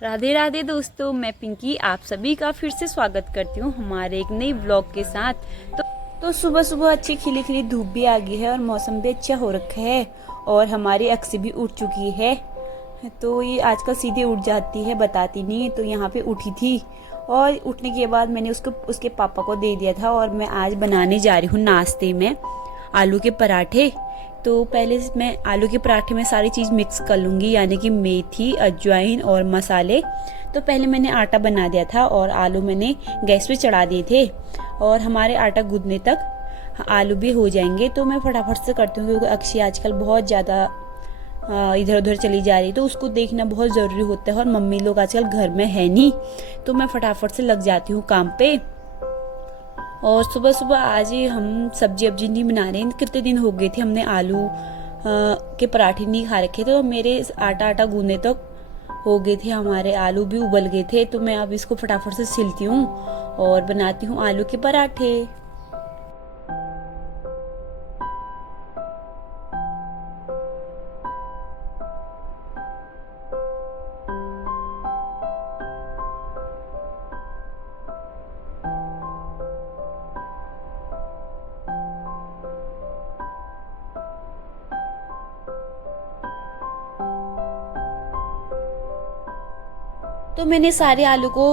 राधे राधे दोस्तों, मैं पिंकी आप सभी का फिर से स्वागत करती हूँ हमारे एक नई ब्लॉग के साथ। तो सुबह सुबह अच्छी खिली खिली धूप भी आ गई है और मौसम भी अच्छा हो रखा है और हमारी अक्सी भी उठ चुकी है। तो ये आजकल सीधे उठ जाती है, बताती नहीं है। तो यहाँ पे उठी थी और उठने के बाद मैंने उसको उसके पापा को दे दिया था और मैं आज बनाने जा रही हूँ नाश्ते में आलू के पराठे। तो पहले मैं आलू के पराठे में सारी चीज़ मिक्स कर लूँगी, यानी कि मेथी, अजवाइन और मसाले। तो पहले मैंने आटा बना दिया था और आलू मैंने गैस पे चढ़ा दिए थे और हमारे आटा गूंदने तक आलू भी हो जाएंगे। तो मैं फटाफट से करती हूँ क्योंकि अक्षय आजकल बहुत ज़्यादा इधर उधर चली जा रही, तो उसको देखना बहुत ज़रूरी होता है और मम्मी लोग आजकल घर में है नहीं, तो मैं फटाफट से लग जाती हूँ काम पे। और सुबह सुबह आज ही हम सब्जी अब्जी नहीं बना रहे, कितने दिन हो गए थे हमने आलू के पराठे नहीं खा रखे थे। तो मेरे आटा आटा गूंदने तक हो गए थे, हमारे आलू भी उबल गए थे। तो मैं अब इसको फटाफट से छिलती हूँ और बनाती हूँ आलू के पराठे। तो मैंने सारे आलू को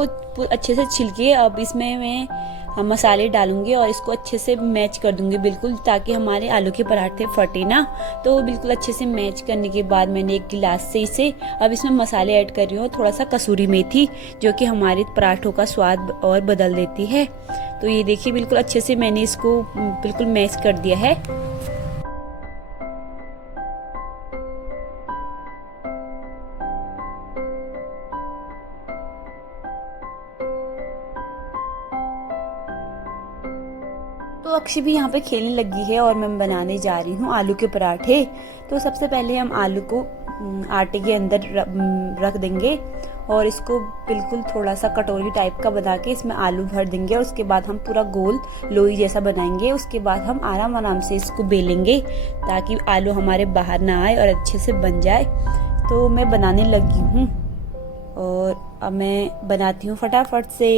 अच्छे से छिल के अब इसमें मैं मसाले डालूंगी और इसको अच्छे से मैच कर दूंगी बिल्कुल, ताकि हमारे आलू के पराठे फटे ना। तो बिल्कुल अच्छे से मैच करने के बाद मैंने एक गिलास से इसे अब इसमें मसाले ऐड कर रही हूँ, थोड़ा सा कसूरी मेथी जो कि हमारे पराठों का स्वाद और बदल देती है। तो ये देखिए बिल्कुल अच्छे से मैंने इसको बिल्कुल मैच कर दिया है। तो अक्षय भी यहाँ पे खेलने लगी है और मैं बनाने जा रही हूँ आलू के पराठे। तो सबसे पहले हम आलू को आटे के अंदर रख देंगे और इसको बिल्कुल थोड़ा सा कटोरी टाइप का बना के इसमें आलू भर देंगे और उसके बाद हम पूरा गोल लोई जैसा बनाएंगे। उसके बाद हम आराम आराम से इसको बेलेंगे ताकि आलू हमारे बाहर ना आए और अच्छे से बन जाए। तो मैं बनाने लगी हूँ और अब मैं बनाती हूँ फटाफट से।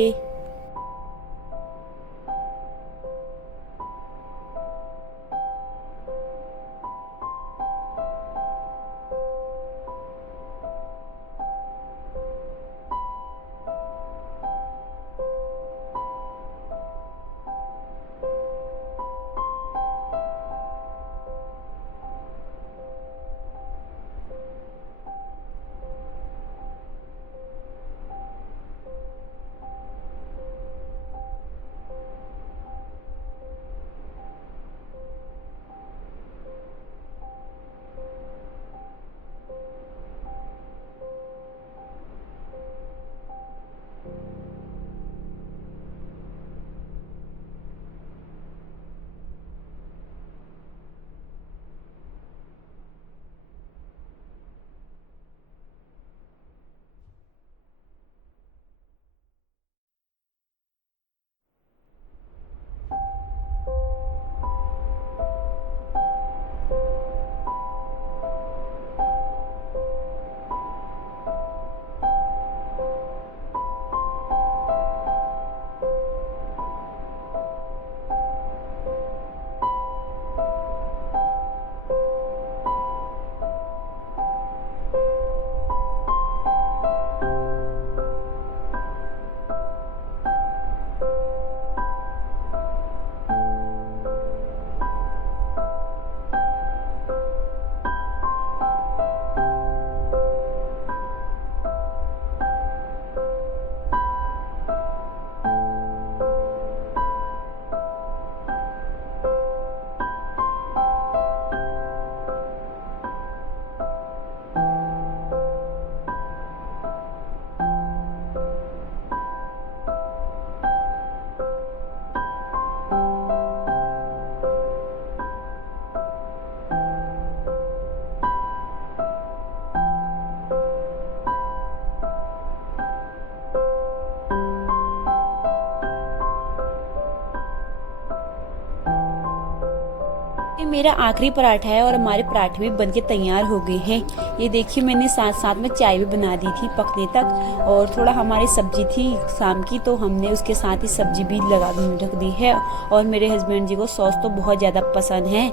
मेरा आखिरी पराठा है और हमारे पराठे भी बनके तैयार हो गए हैं। ये देखिए मैंने साथ साथ में चाय भी बना दी थी पकने तक, और थोड़ा हमारी सब्जी थी शाम की तो हमने उसके साथ ही सब्जी भी रख दी है। और मेरे हस्बैंड जी को सॉस तो बहुत ज़्यादा पसंद है।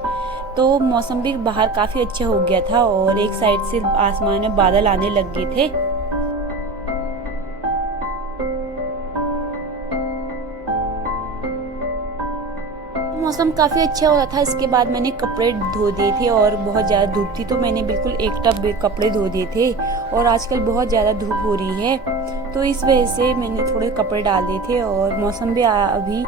तो मौसम भी बाहर काफ़ी अच्छा हो गया था और एक साइड से आसमान में बादल आने लग गए थे। मौसम काफ़ी अच्छा हो रहा था। इसके बाद मैंने कपड़े धो दिए थे और बहुत ज़्यादा धूप थी तो मैंने बिल्कुल एक टब कपड़े धो दिए थे। और आजकल बहुत ज़्यादा धूप हो रही है तो इस वजह से मैंने थोड़े कपड़े डाल दिए थे। और मौसम भी अभी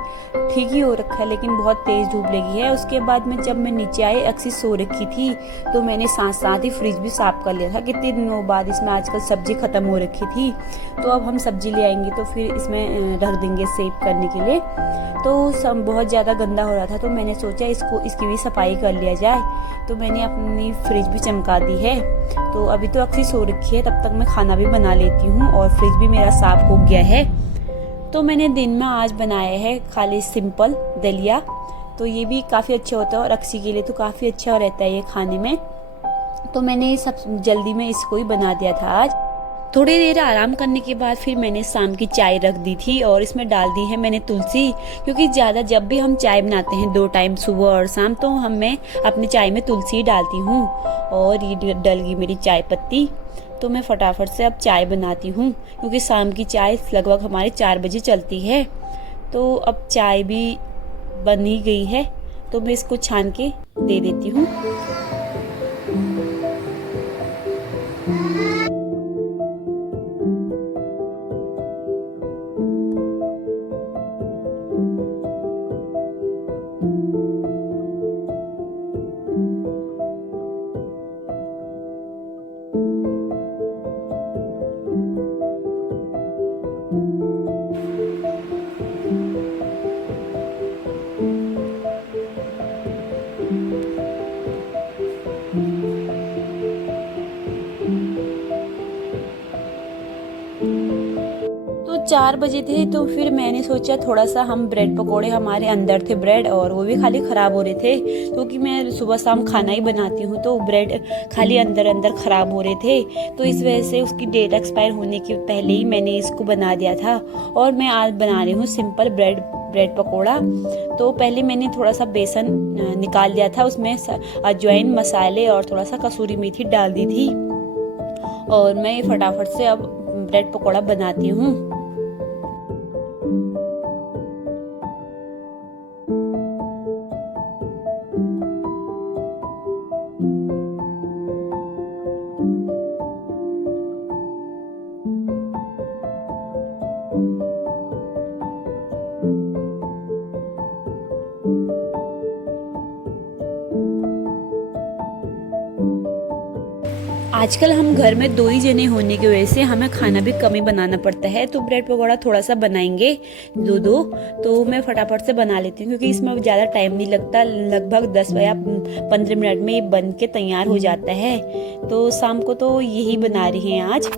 ठीक ही हो रखा है लेकिन बहुत तेज़ धूप लगी है। उसके बाद में जब मैं नीचे आई अक्सी सो रखी थी तो मैंने साथ साथ ही फ्रिज भी साफ कर लिया था। कितने दिनों बाद इसमें आजकल सब्जी ख़त्म हो रखी थी तो अब हम सब्जी ले आएंगे तो फिर इसमें रख देंगे सेव करने के लिए। तो सब बहुत ज़्यादा गंदा हो रहा था तो मैंने सोचा इसकी भी सफाई कर लिया जाए। तो मैंने अपनी फ्रिज भी चमका दी है। तो अभी तो अक्सी सो रखी है, तब तक मैं खाना भी बना लेती हूँ और फ्रिज भी मेरा साफ हो गया है। तो मैंने दिन में आज बनाया है खाली सिंपल दलिया। तो ये भी काफ़ी अच्छा होता है और अक्सी के लिए तो काफ़ी अच्छा रहता है ये खाने में। तो मैंने सब जल्दी में इसको ही बना दिया था आज। थोड़ी देर आराम करने के बाद फिर मैंने शाम की चाय रख दी थी और इसमें डाल दी है मैंने तुलसी, क्योंकि ज़्यादा जब भी हम चाय बनाते हैं 2 टाइम सुबह और शाम तो मैं अपनी चाय में तुलसी डालती हूँ। और ये डल गई मेरी चाय पत्ती तो मैं फटाफट से अब चाय बनाती हूँ, क्योंकि शाम की चाय लगभग हमारे 4 बजे चलती है। तो अब चाय भी बन ही गई है तो मैं इसको छान के दे देती हूँ। तो 4 बजे थे तो फिर मैंने सोचा थोड़ा सा हम ब्रेड पकोड़े, हमारे अंदर थे ब्रेड और वो भी खाली ख़राब हो रहे थे क्योंकि मैं सुबह शाम खाना ही बनाती हूँ तो ब्रेड खाली अंदर अंदर ख़राब हो रहे थे। तो इस वजह से उसकी डेट एक्सपायर होने के पहले ही मैंने इसको बना दिया था। और मैं आज बना रही हूँ सिंपल ब्रेड पकोड़ा। तो पहले मैंने थोड़ा सा बेसन निकाल लिया था, उसमें अजवाइन, मसाले और थोड़ा सा कसूरी मेथी डाल दी थी। और मैं फटाफट से अब ब्रेड पकोड़ा बनाती हूँ। आजकल हम घर में 2 ही जने होने की वजह से हमें खाना भी कम ही बनाना पड़ता है। तो ब्रेड पकौड़ा थोड़ा सा बनाएंगे 2 तो मैं फटाफट से बना लेती हूँ क्योंकि इसमें ज़्यादा टाइम नहीं लगता। लगभग 10 या 15 मिनट में ये बन के तैयार हो जाता है। तो शाम को तो यही बना रही हैं आज।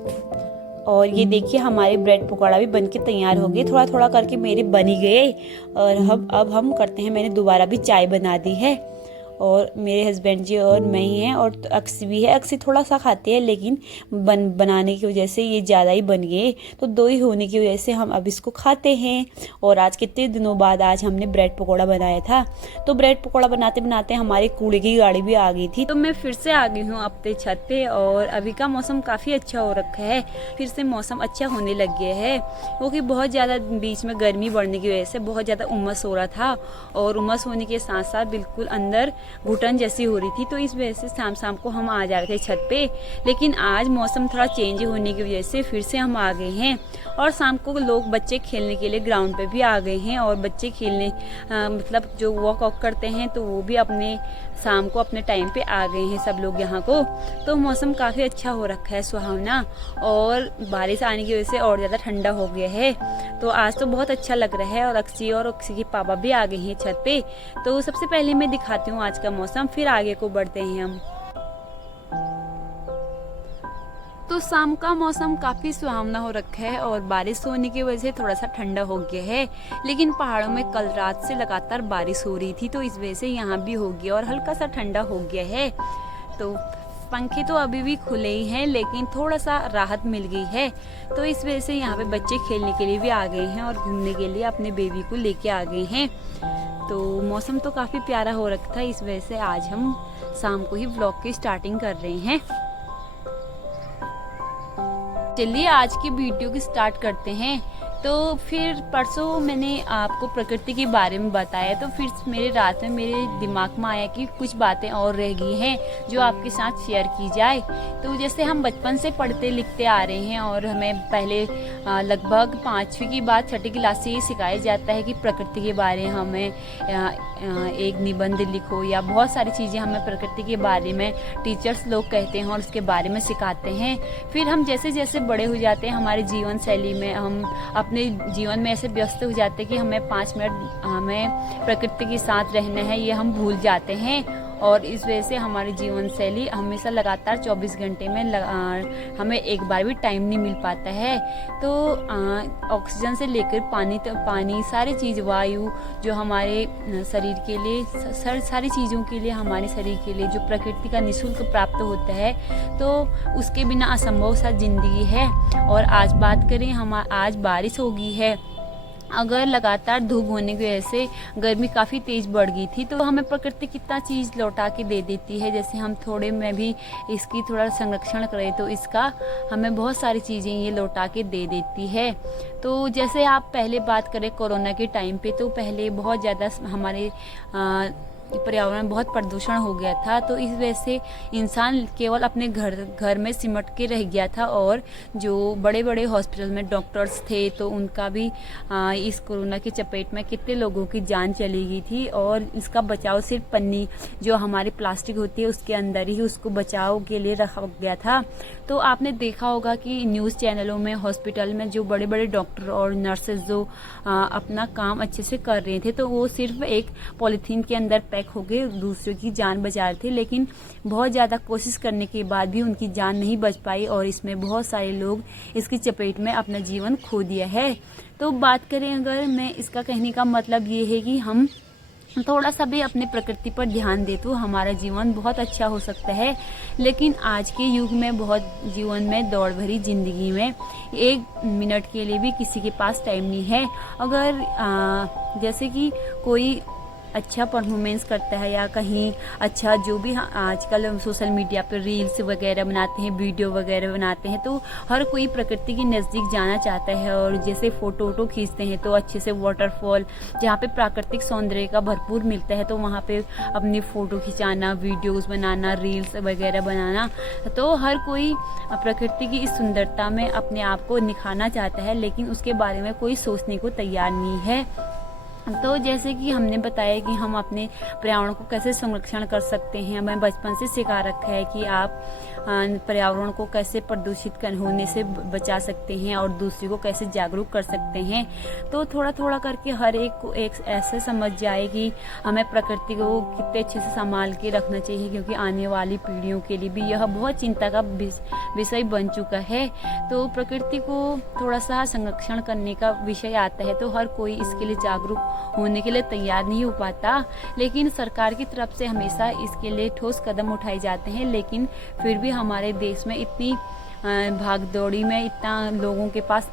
और ये देखिए हमारे ब्रेड पकौड़ा भी बन के तैयार हो गए। थोड़ा थोड़ा करके मेरे बन ही गए। और अब हम करते हैं, मैंने दोबारा भी चाय बना दी है और मेरे हस्बैंड जी और मैं ही हैं। और अक्सी भी है, अक्सी थोड़ा सा खाते हैं लेकिन बनाने की वजह से ये ज़्यादा ही बन गए तो 2 ही होने की वजह से हम अब इसको खाते हैं। और आज कितने दिनों बाद आज हमने ब्रेड पकौड़ा बनाया था। तो ब्रेड पकौड़ा बनाते बनाते हमारी कूड़े की गाड़ी भी आ गई थी। तो मैं फिर से आ गई हूँ अपने छत पे और अभी का मौसम काफ़ी अच्छा हो रखा है। फिर से मौसम अच्छा होने लग गया है क्योंकि बहुत ज़्यादा बीच में गर्मी बढ़ने की वजह से बहुत ज़्यादा उमस हो रहा था। और उमस होने के साथ साथ बिल्कुल अंदर घुटन जैसी हो रही थी। तो इस वजह से शाम शाम को हम आ जा रहे थे छत पे। लेकिन आज मौसम थोड़ा चेंज होने की वजह से फिर से हम आ गए हैं। और शाम को लोग बच्चे खेलने के लिए ग्राउंड पे भी आ गए हैं। और बच्चे खेलने मतलब जो वॉक वॉक करते हैं तो वो भी अपने शाम को अपने टाइम पे आ गए हैं सब लोग यहाँ को। तो मौसम काफ़ी अच्छा हो रखा है, सुहावना। और बारिश आने की वजह से और ज़्यादा ठंडा हो गया है। तो आज तो बहुत अच्छा लग रहा है। और अक्सी के पापा भी आ गए हैं छत पे। तो सबसे पहले मैं दिखाती हूँ आज का मौसम, फिर आगे को बढ़ते हैं हम। तो शाम का मौसम काफ़ी सुहावना हो रखा है और बारिश होने की वजह से थोड़ा सा ठंडा हो गया है। लेकिन पहाड़ों में कल रात से लगातार बारिश हो रही थी, तो इस वजह से यहाँ भी हो गया और हल्का सा ठंडा हो गया है। तो पंखे तो अभी भी खुले ही हैं, लेकिन थोड़ा सा राहत मिल गई है। तो इस वजह से यहाँ पे बच्चे खेलने के लिए भी आ गए हैं और घूमने के लिए अपने बेबी को लेके आ गए हैं। तो मौसम तो काफ़ी प्यारा हो रखा था, इस वजह से आज हम शाम को ही व्लॉग की स्टार्टिंग कर रहे हैं। चलिए आज की वीडियो की स्टार्ट करते हैं। तो फिर परसों मैंने आपको प्रकृति के बारे में बताया, तो फिर मेरे रात में मेरे दिमाग में आया कि कुछ बातें और रह गई हैं जो आपके साथ शेयर की जाए। तो जैसे हम बचपन से पढ़ते लिखते आ रहे हैं और हमें पहले लगभग 5वीं की बाद 6ठी क्लास से ये सिखाया जाता है कि प्रकृति के बारे में हमें एक निबंध लिखो, या बहुत सारी चीज़ें हमें प्रकृति के बारे में टीचर्स लोग कहते हैं और उसके बारे में सिखाते हैं। फिर हम जैसे जैसे बड़े हो जाते हैं, हमारे जीवन शैली में हम अपने जीवन में ऐसे व्यस्त हो जाते हैं कि हमें 5 मिनट हमें प्रकृति के साथ रहना है, ये हम भूल जाते हैं। और इस वजह से हमारी जीवन शैली हमेशा लगातार 24 घंटे में हमें एक बार भी टाइम नहीं मिल पाता है। तो ऑक्सीजन से लेकर पानी सारी चीज़, वायु जो हमारे शरीर के लिए सारी चीज़ों के लिए, हमारे शरीर के लिए जो प्रकृति का निःशुल्क प्राप्त होता है, तो उसके बिना असंभव सा जिंदगी है। और आज बात करें, आज बारिश हो गई है। अगर लगातार धूप होने की वजह से गर्मी काफ़ी तेज़ बढ़ गई थी, तो हमें प्रकृति कितना चीज़ लौटा के दे देती है। जैसे हम थोड़े में भी इसकी थोड़ा संरक्षण करें तो इसका हमें बहुत सारी चीज़ें ये लौटा के दे देती है। तो जैसे आप पहले बात करें कोरोना के टाइम पे, तो पहले बहुत ज़्यादा हमारे पर्यावरण में बहुत प्रदूषण हो गया था। तो इस वजह से इंसान केवल अपने घर में सिमट के रह गया था, और जो बड़े बड़े हॉस्पिटल में डॉक्टर्स थे तो उनका भी इस कोरोना की चपेट में कितने लोगों की जान चली गई थी। और इसका बचाव सिर्फ पन्नी जो हमारी प्लास्टिक होती है उसके अंदर ही उसको बचाव के लिए रखा गया था। तो आपने देखा होगा कि न्यूज़ चैनलों में, हॉस्पिटल में जो बड़े बड़े डॉक्टर और नर्सेज जो अपना काम अच्छे से कर रहे थे, तो वो सिर्फ एक पॉलीथीन के अंदर पैक हो गए, दूसरों की जान बचा रहे थे। लेकिन बहुत ज़्यादा कोशिश करने के बाद भी उनकी जान नहीं बच पाई, और इसमें बहुत सारे लोग इसकी चपेट में अपना जीवन खो दिया है। तो बात करें, अगर मैं इसका कहने का मतलब ये है कि हम थोड़ा सा भी अपने प्रकृति पर ध्यान दे तो हमारा जीवन बहुत अच्छा हो सकता है। लेकिन आज के युग में, बहुत जीवन में दौड़ भरी ज़िंदगी में 1 मिनट के लिए भी किसी के पास टाइम नहीं है। अगर जैसे कि कोई अच्छा परफॉर्मेंस करता है, या कहीं अच्छा जो भी आजकल सोशल मीडिया पर रील्स वगैरह बनाते हैं, वीडियो वगैरह बनाते हैं, तो हर कोई प्रकृति के नज़दीक जाना चाहता है। और जैसे फ़ोटो खींचते हैं तो अच्छे से वाटरफॉल जहाँ पे प्राकृतिक सौंदर्य का भरपूर मिलता है, तो वहाँ पे अपनी फ़ोटो खिंचाना, वीडियोज़ बनाना, रील्स वगैरह बनाना। तो हर कोई प्रकृति की इस सुंदरता में अपने आप को निखारना चाहता है, लेकिन उसके बारे में कोई सोचने को तैयार नहीं है। तो जैसे कि हमने बताया कि हम अपने पर्यावरण को कैसे संरक्षण कर सकते हैं, हमें बचपन से सिखा रखा है कि आप पर्यावरण को कैसे प्रदूषित होने से बचा सकते हैं और दूसरे को कैसे जागरूक कर सकते हैं। तो थोड़ा थोड़ा करके हर एक को एक ऐसे समझ जाए कि हमें प्रकृति को कितने अच्छे से संभाल के रखना चाहिए, क्योंकि आने वाली पीढ़ियों के लिए भी यह बहुत चिंता का विषय बन चुका है। तो प्रकृति को थोड़ा सा संरक्षण करने का विषय आता है तो हर कोई इसके लिए जागरूक होने के लिए तैयार नहीं हो पाता। लेकिन सरकार की तरफ से हमेशा इसके लिए ठोस कदम उठाए जाते हैं, लेकिन फिर भी हमारे देश में इतनी भाग दौड़ी में इतना लोगों के पास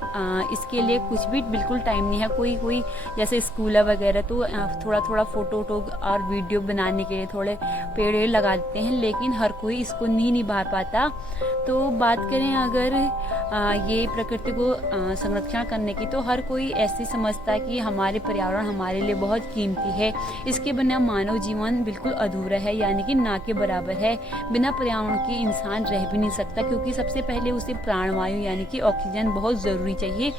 इसके लिए कुछ भी बिल्कुल टाइम नहीं है। कोई जैसे स्कूल वगैरह तो थोड़ा थोड़ा फोटो और वीडियो बनाने के लिए थोड़े पेड़ लगा देते हैं, लेकिन हर कोई इसको नहीं निभा पाता। तो बात करें अगर ये प्रकृति को संरक्षण करने की, तो हर कोई ऐसी समझता है कि हमारे पर्यावरण हमारे लिए बहुत कीमती है, इसके बिना मानव जीवन बिल्कुल अधूरा है, यानी कि ना के बराबर है। बिना पर्यावरण के इंसान रह भी नहीं सकता, क्योंकि सबसे पहले उसे प्राणवायु यानी कि ऑक्सीजन बहुत ज़रूरी चाहिए।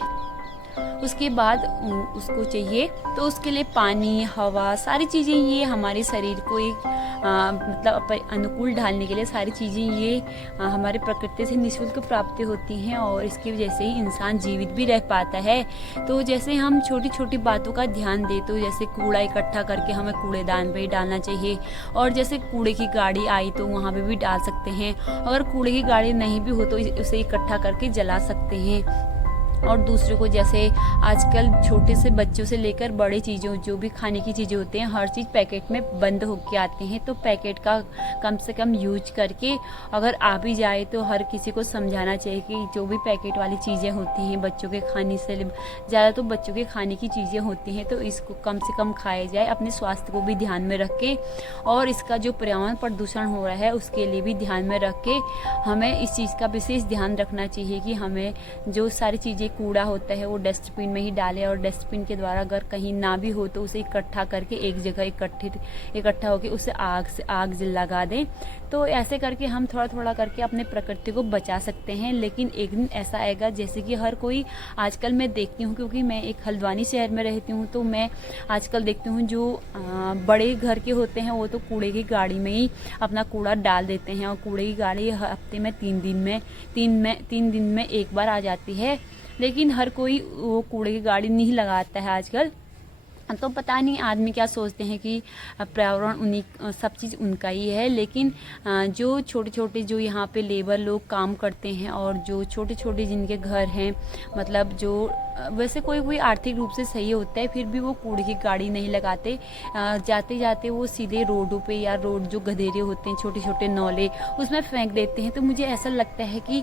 उसके बाद उसको चाहिए, तो उसके लिए पानी, हवा, सारी चीज़ें ये हमारे शरीर को एक मतलब अनुकूल ढालने के लिए सारी चीज़ें ये हमारे प्रकृति से निःशुल्क प्राप्त होती हैं और इसकी वजह से ही इंसान जीवित भी रह पाता है। तो जैसे हम छोटी छोटी बातों का ध्यान दें, तो जैसे कूड़ा इकट्ठा करके हमें कूड़ेदान पे ही डालना चाहिए, और जैसे कूड़े की गाड़ी आई तो वहाँ पे भी डाल सकते हैं। अगर कूड़े की गाड़ी नहीं भी हो तो उसे इकट्ठा करके जला सकते हैं। और दूसरे को, जैसे आजकल छोटे से बच्चों से लेकर बड़े चीज़ों, जो भी खाने की चीज़ें होती हैं, हर चीज़ पैकेट में बंद होके आते हैं। तो पैकेट का कम से कम यूज करके अगर आ भी जाए तो हर किसी को समझाना चाहिए कि जो भी पैकेट वाली चीज़ें होती हैं बच्चों के खाने से ज़्यादा तो बच्चों के खाने की चीज़ें होती हैं, तो इसको कम से कम खाया जाए, अपने स्वास्थ्य को भी ध्यान में रख के, और इसका जो पर्यावरण प्रदूषण हो रहा है उसके लिए भी ध्यान में रख के हमें इस चीज़ का विशेष ध्यान रखना चाहिए कि हमें जो सारी चीज़ें कूड़ा होता है वो डस्टबिन में ही डालें, और डस्टबिन के द्वारा अगर कहीं ना भी हो तो उसे इकट्ठा करके एक जगह इकट्ठा होकर उसे आग लगा दें। तो ऐसे करके हम थोड़ा थोड़ा करके अपने प्रकृति को बचा सकते हैं। लेकिन एक दिन ऐसा आएगा, जैसे कि हर कोई आजकल मैं देखती हूँ, क्योंकि मैं एक हल्द्वानी शहर में रहती हूँ, तो मैं आजकल देखती हूँ जो बड़े घर के होते हैं वो तो कूड़े की गाड़ी में ही अपना कूड़ा डाल देते हैं, और कूड़े की गाड़ी हफ्ते में 3 दिन में एक बार आ जाती है। लेकिन हर कोई वो कूड़े की गाड़ी नहीं लगाता है आजकल। तो पता नहीं आदमी क्या सोचते हैं कि पर्यावरण उन्हीं सब चीज़ उनका ही है। लेकिन जो छोटे छोटे जो यहाँ पे लेबर लोग काम करते हैं, और जो छोटे छोटे जिनके घर हैं, मतलब जो वैसे कोई आर्थिक रूप से सही होता है, फिर भी वो कूड़े की गाड़ी नहीं लगाते, जाते जाते वो सीधे रोडों पे या रोड जो गधेरे होते हैं, छोटे छोटे नौले, उसमें फेंक देते हैं। तो मुझे ऐसा लगता है कि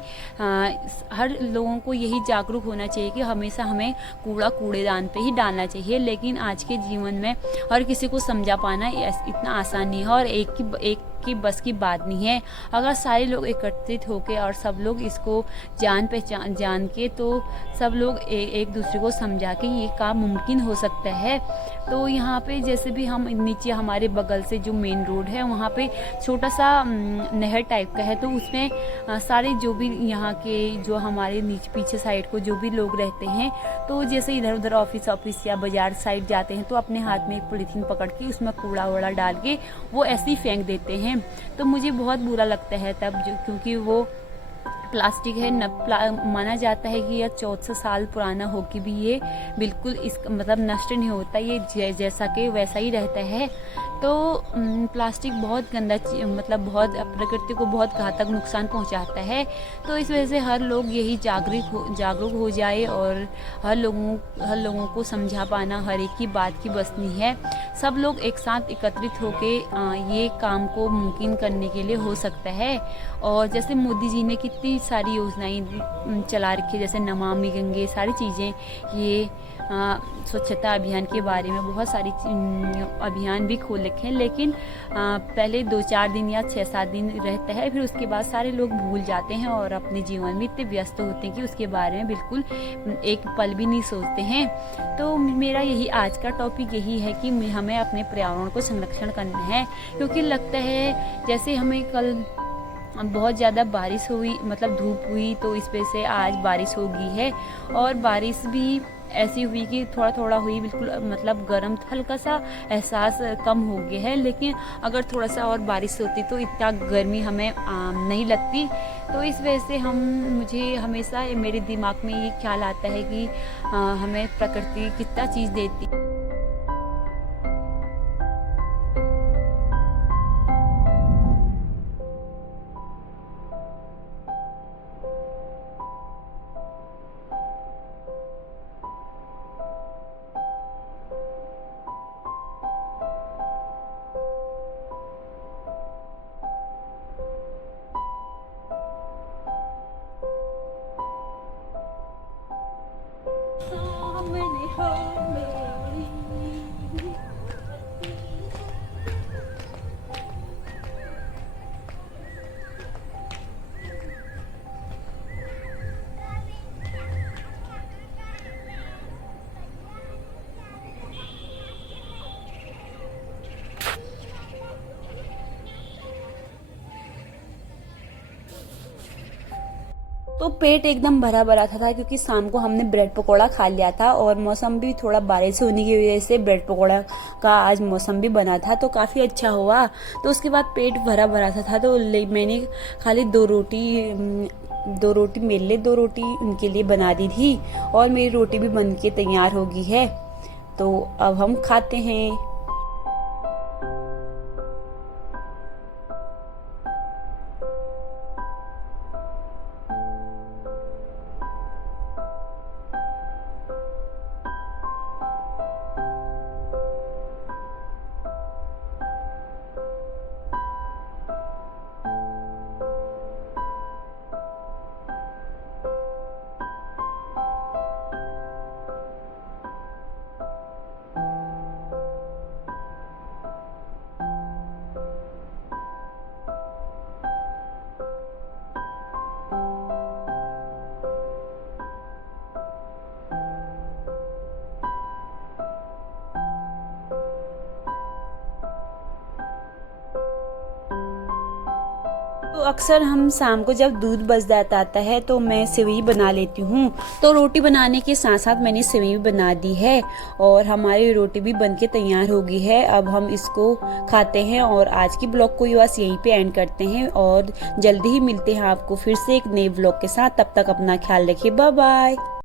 हर लोगों को यही जागरूक होना चाहिए कि हमेशा हमें कूड़ा कूड़ेदान पे ही डालना चाहिए। लेकिन आज के जीवन में हर किसी को समझा पाना इतना आसान नहीं है, और एक की बस की बात नहीं है। अगर सारे लोग एकत्रित होकर और सब लोग इसको जान के, तो सब लोग एक दूसरे को समझा के ये काम मुमकिन हो सकता है। तो यहाँ पे जैसे भी हम नीचे हमारे बगल से जो मेन रोड है वहाँ पे छोटा सा नहर टाइप का है, तो उसमें सारे जो भी यहाँ के जो हमारे नीचे पीछे साइड को जो भी लोग रहते हैं, तो जैसे इधर उधर ऑफिस या बाजार साइड जाते हैं तो अपने हाथ में एक पॉलीथीन पकड़ के उसमें कूड़ा वूड़ा डाल के वो ऐसे ही फेंक देते हैं। तो मुझे बहुत बुरा लगता है तब, क्योंकि वो प्लास्टिक है, माना जाता है कि यह 1400 साल पुराना हो के भी ये बिल्कुल मतलब नष्ट नहीं होता, ये जैसा कि वैसा ही रहता है। तो प्लास्टिक बहुत गंदा मतलब बहुत प्रकृति को बहुत घातक नुकसान पहुंचाता है। तो इस वजह से हर लोग यही जागरूक हो जाए, और हर लोगों को समझा पाना हर एक की बात की बस नहीं है। सब लोग एक साथ एकत्रित होके ये काम को मुमकिन करने के लिए हो सकता है। और जैसे मोदी जी ने कितनी सारी योजनाएं चला रखी है, जैसे नमामि गंगे, सारी चीज़ें, ये स्वच्छता अभियान के बारे में बहुत सारी अभियान भी खोल रखे हैं। लेकिन पहले 2-4 दिन या 6-7 दिन रहता है, फिर उसके बाद सारे लोग भूल जाते हैं और अपने जीवन में इतने व्यस्त होते हैं कि उसके बारे में बिल्कुल एक पल भी नहीं सोचते हैं। तो मेरा यही आज का टॉपिक यही है कि हमें अपने पर्यावरण को संरक्षण करना है, क्योंकि लगता है जैसे हमें कल बहुत ज़्यादा बारिश हुई, मतलब धूप हुई, तो इस वजह से आज बारिश हो गई है। और बारिश भी ऐसी हुई कि थोड़ा थोड़ा हुई, बिल्कुल मतलब गर्म, हल्का सा एहसास कम हो गया है। लेकिन अगर थोड़ा सा और बारिश होती तो इतना गर्मी हमें नहीं लगती। तो इस वजह से मुझे हमेशा मेरे दिमाग में ये ख्याल आता है कि हमें प्रकृति कितना चीज़ देती। तो पेट एकदम भरा भरा था क्योंकि शाम को हमने ब्रेड पकौड़ा खा लिया था और मौसम भी थोड़ा बारिश होने की वजह से ब्रेड पकौड़ा का आज मौसम भी बना था तो काफ़ी अच्छा हुआ। तो उसके बाद पेट भरा भरा था तो मैंने खाली दो रोटी मेरे लिए, दो रोटी उनके लिए बना दी थी और मेरी रोटी भी बन के तैयार हो गई है। तो अब हम खाते हैं। तो अक्सर हम शाम को जब दूध बच जाता है तो मैं सेवई बना लेती हूँ। तो रोटी बनाने के साथ साथ मैंने सेवई भी बना दी है और हमारी रोटी भी बनके तैयार हो गई है। अब हम इसको खाते हैं और आज की ब्लॉग को बस यहीं पे एंड करते हैं और जल्दी ही मिलते हैं आपको फिर से एक नए ब्लॉग के साथ। तब तक अपना ख्याल रखिए। Bye bye.